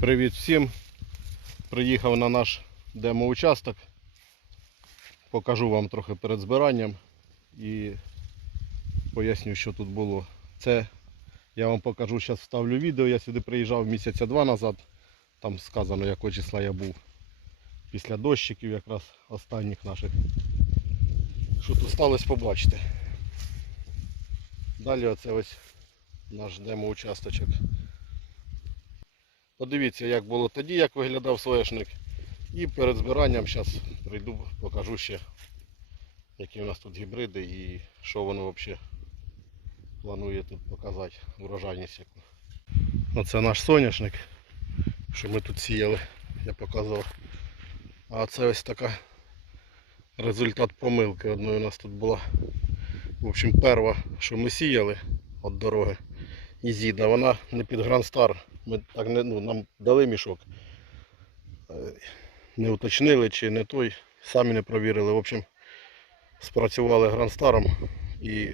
Привіт всім. Приїхав на наш демо-участок. Покажу вам трохи перед збиранням і поясню, що тут було. Це я вам покажу, зараз вставлю відео. Я сюди приїжджав місяця два назад. Там сказано, якого числа я був. Після дощиків якраз останніх наших. Що тут сталося, побачите. Далі оце ось наш демо-участочок. Подивіться, як було тоді, як виглядав соняшник. І перед збиранням зараз прийду, покажу ще, які у нас тут гібриди і що воно взагалі планує тут показати, урожайність яку. Оце наш соняшник, що ми тут сіяли, я показував. А це ось така результат помилки одної у нас тут була. В общем, перша, що ми сіяли від дороги, Ізіда, вона не під Грандстар. Ми так ну, нам дали мішок. Е, Не уточнили чи не той, самі не провірили. В общем, спрацювали Грандстаром і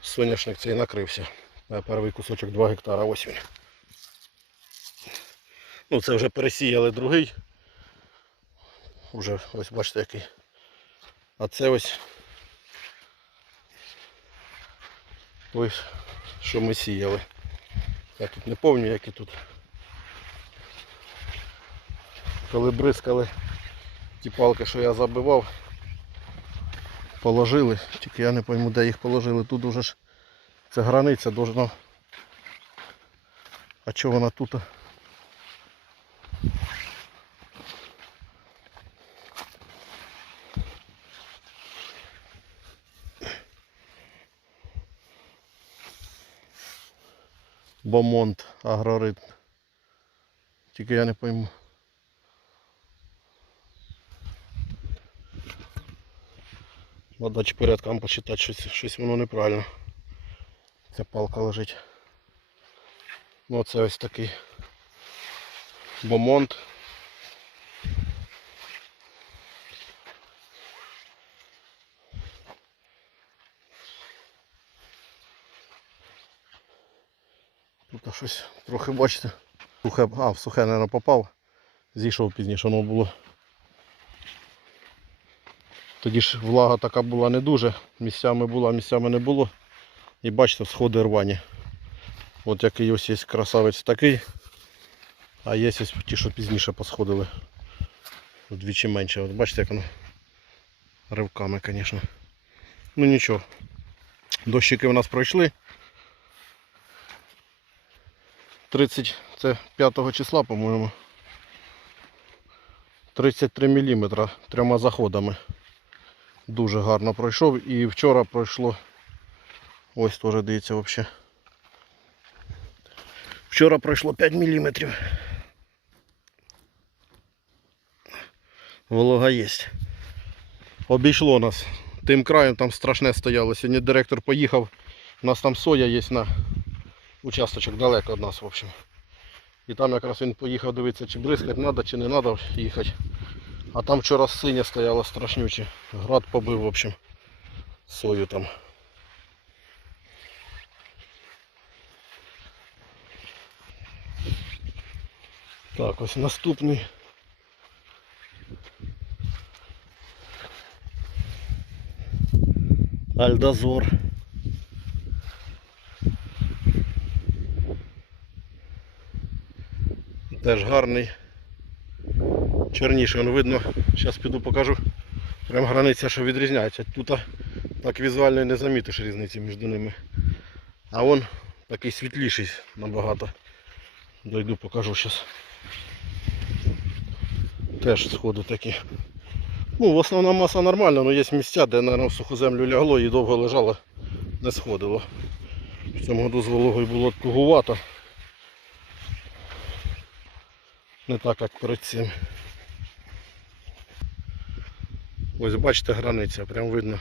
соняшник цей накрився. Е, Перший кусочок 2 гектара, ось він. Ну, це вже пересіяли другий. Уже ось бачите який. А це ось ось що ми сіяли. Я тут не пам'ятаю, які тут. Коли бризкали ті палки, що я забивав, положили, тільки я не пойму де їх положили. Тут уже ж це границя должна. А чого вона тут? Бомонт, агроритм. Тільки я не пойму. Надо чи порядкам почитати, щось, щось воно неправильно. Ця палка лежить. Ну це ось такий бомонт. Щось трохи бачите. Сухе, а, в сухе, мабуть, попав. Зійшов пізніше, воно було. Тоді ж влага така була не дуже. Місцями була, місцями не було. І бачите, сходи рвані. От який ось є красавець такий. А є ось ті, що пізніше посходили. Вдвічі менше. От бачите, як воно ривками, звісно. Ну нічого. Дощики в нас пройшли. 30, це 5 числа, по-моєму. 33 мм трьома заходами. Дуже гарно пройшов. І вчора пройшло. Ось теж дивіться взагалі. Вчора пройшло 5 мм. Волога є. Обійшло нас. Тим краєм там страшне стояло. Сьогодні директор поїхав. У нас там соя є на участочок далеко від нас, в общем. І там якраз він поїхав дивитися, чи бризкати треба, чи не треба їхати. А там вчора синя стояла страшнюче. Град побив, в общем, сою там. Так, ось наступний. Альдозор. Теж гарний. Чорніше, воно видно. Зараз піду покажу. Прям границя, що відрізняється. Тут так візуально не замітиш різниці між ними. А он такий світліший набагато. Дойду покажу зараз. Теж сходи такі. Ну, основна маса нормальна, але є місця, де наверное, в суху землю лягло і довго лежало, не сходило. В цьому году з вологою було тугувато. Не так, як перед цим. Ось бачите границя, прям видно.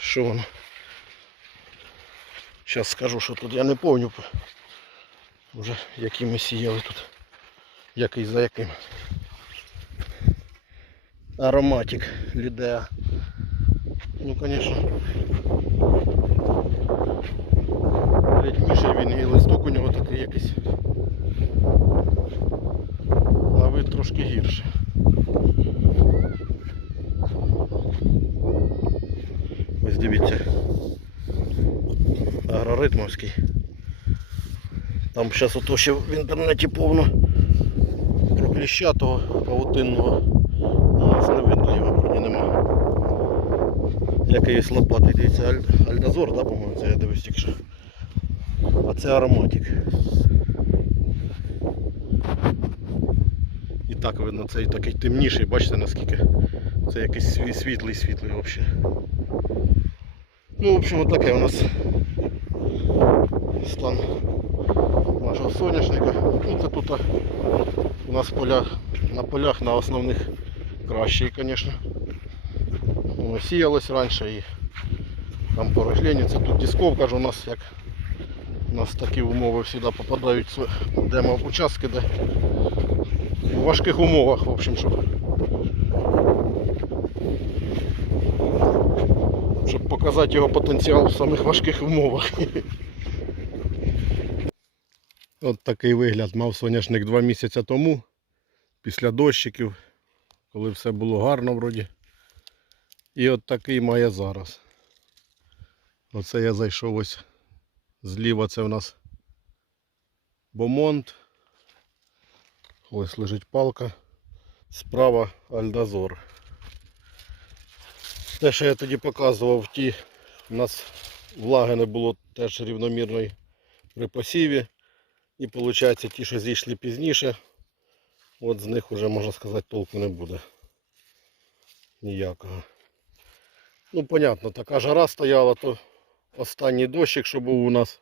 Що воно? Зараз скажу, що тут я не пам'ятаю. Вже які ми сіяли тут. Який за яким. Ароматик Лідеа. Ну конечно. рідніший він і листок у нього такий якийсь. На вид трошки гірше. Ось дивіться. Агроритмовський. Там зараз ото ще в інтернеті повно про кліща того павутинного. У нас не видно його вроді нема. Якийсь лопатий, дивіться, аль- альдазор, да, по-моєму, це я дивився тільки. А це ароматик. І так видно, цей такий темніший, бачите наскільки. Це якийсь світлий світлий взагалі. Ну, в общем, таке у нас стан нашого соняшника. Ну, це тут у нас поля, на полях на основних кращий, звісно. Сіялось раніше і там по рихленню. Це тут дисковка ж у нас як у нас такі умови завжди попадають демо в участки, де в важких умовах, в общем, щоб, щоб показати його потенціал в самих важких умовах. От такий вигляд мав соняшник два місяці тому, після дощиків, коли все було гарно вроді. І от такий має зараз. Оце я зайшов ось зліва це в нас бомонт. Ось лежить палка. Справа альдазор. Те, що я тоді показував, ті у нас влаги не було теж рівномірної при посіві. І виходить ті, що зійшли пізніше, от з них вже можна сказати толку не буде. Ніякого. Ну, понятно, така жара стояла, то останній дощик, що був у нас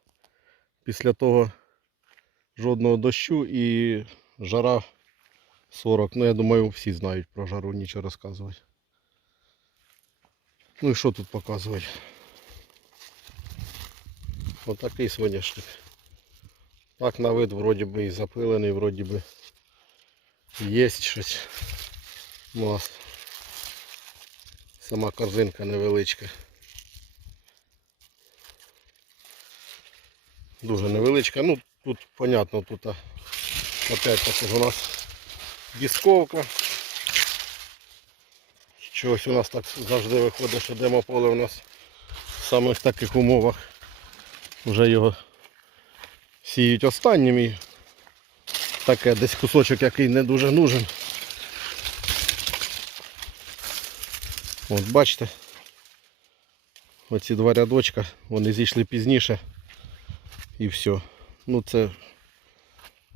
після того жодного дощу і жара 40. Ну, я думаю, всі знають про жару, нічого розказувати. Ну і що тут показувати? Отакий соняшник. Так на вид вроді би і запилений, вроді би є щось. Ну, а Сама корзинка невеличка. Дуже невеличка. Ну тут понятно, тут опять у нас дисковка. Чогось у нас так завжди виходить, що демополе у нас в самих таких умовах. Вже його сіють останнім і таке десь кусочок, який не дуже нужен. От бачите, оці два рядочка, вони зійшли пізніше і все. Ну це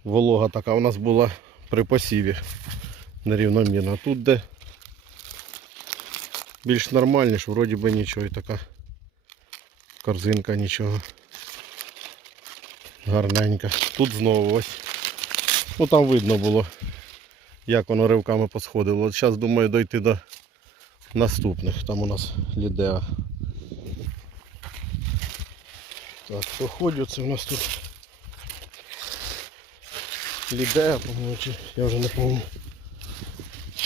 волога така у нас була при посіві нерівномірна. Тут де більш нормальніше, вроді би нічого і така корзинка нічого. Гарненька. Тут знову ось. Ну там видно було, як воно ривками посходило. От зараз думаю дойти до наступних. Там у нас лідеа. Так, походю, це у нас тут лідеа, по-моєму, чи я вже не пам'ятаю.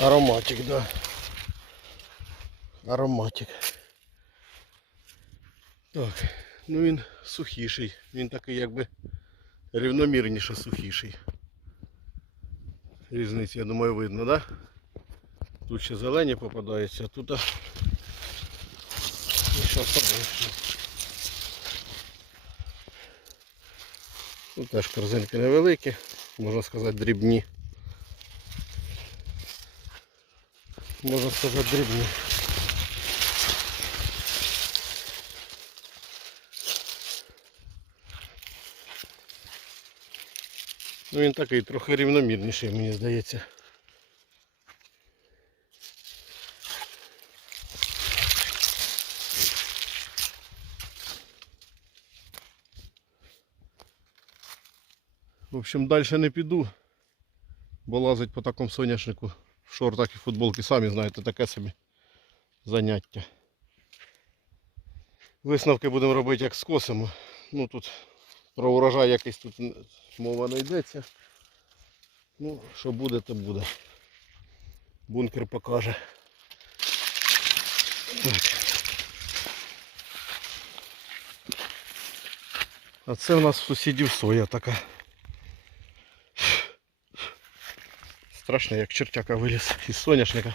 Ароматик, да. Ароматик. Так, ну він сухіший. Він такий якби рівномірніше сухіший. Різницю, я думаю, видно, да? Тут ще зелені попадаються, а тут ну, Тут теж корзинки невеликі, можна сказати дрібні. Можна сказати дрібні. Ну він такий трохи рівномірніший, мені здається. Общем, далі не піду, бо лазить по такому соняшнику в шортах і футболки, самі знаєте, таке собі заняття. Висновки будемо робити як скосимо. Ну тут про урожай якийсь тут мова не йдеться. Ну, що буде, то буде. Бункер покаже. Так. А це у нас в сусідів соя така. Страшно, як чертяка виліз із соняшника.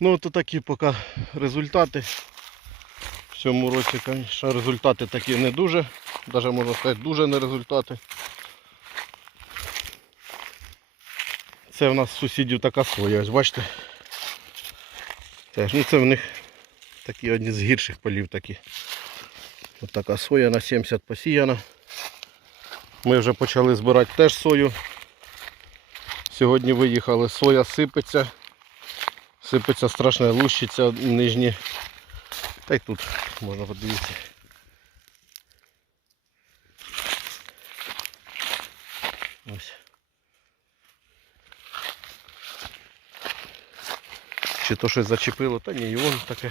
Ну от такі поки результати. В цьому році, звісно, результати такі не дуже. Навіть можна сказати, дуже не результати. Це в нас сусідів така соя, ось бачите. Теж, ну це в них такі одні з гірших полів такі. Ось така соя на 70 посіяна. Ми вже почали збирати теж сою. Сьогодні виїхали, соя сипеться. Сипеться страшно, лущиться нижні. Та й тут можна подивитися. Ось. Чи то щось зачепило, та ні, вон таке.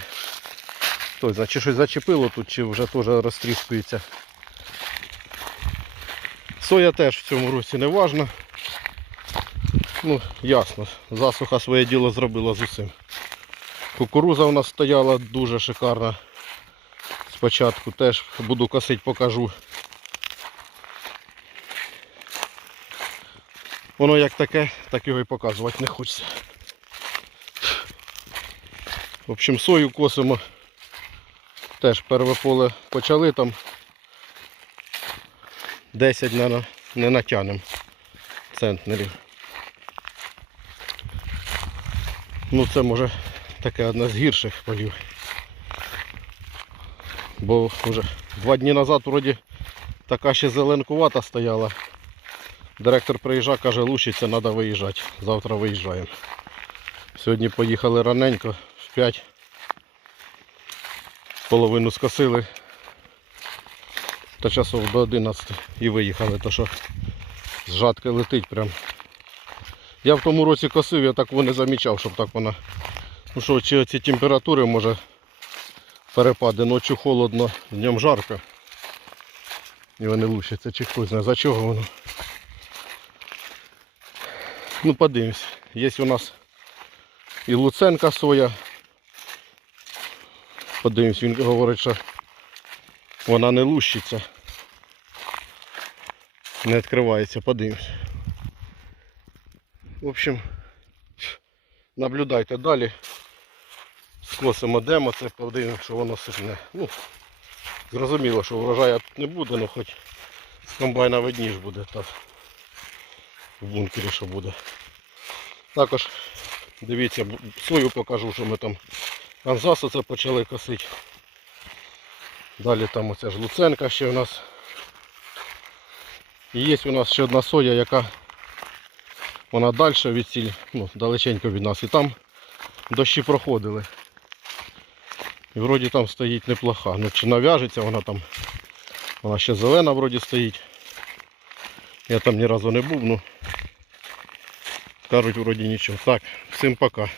Хто знає, чи щось зачепило тут, чи вже теж розтріскується. Соя теж в цьому році не важна. Ну, ясно, засуха своє діло зробила з усім. Кукуруза у нас стояла дуже шикарна. Спочатку теж буду косити, покажу. Воно як таке, так його і показувати не хочеться. В общем, сою косимо. Теж перве поле почали там 10 не, не натягнемо центнерів. Ну це може таке одне з гірших полів. Бо вже два дні назад вроді така ще зеленкувата стояла. Директор приїжджав, каже, лучиться, треба виїжджати. Завтра виїжджаємо. Сьогодні поїхали раненько, в 5. Половину скосили. Та часов до 11 і виїхали, то що з жатки летить прям. Я в тому році косив, я такого не замічав, щоб так вона. Ну що, чи ці температури може перепади, ночі холодно, днем жарко. І вони лущаться, чи хтось знає, за чого воно. Ну подивимось. Є у нас і Луценка соя. Подивимось, він говорить, що вона не лущиться. Не відкривається, подивимось. В общем, наблюдайте далі. Скосимо демо, це подивимось, що воно сихне. Ну, зрозуміло, що врожаю тут не буде, ну хоч з комбайна видніш буде так. В бункері що буде. Також дивіться, свою покажу, що ми там Канзас оце почали косити. Далі там оце ж Луценка ще у нас. І є у нас ще одна соя, яка вона далі від ціль, ну, далеченько від нас. І там дощі проходили. І вроді там стоїть неплоха. Ну чи нав'яжеться вона там. Вона ще зелена вроді стоїть. Я там ні разу не був, ну кажуть вроді нічого. Так, всім пока.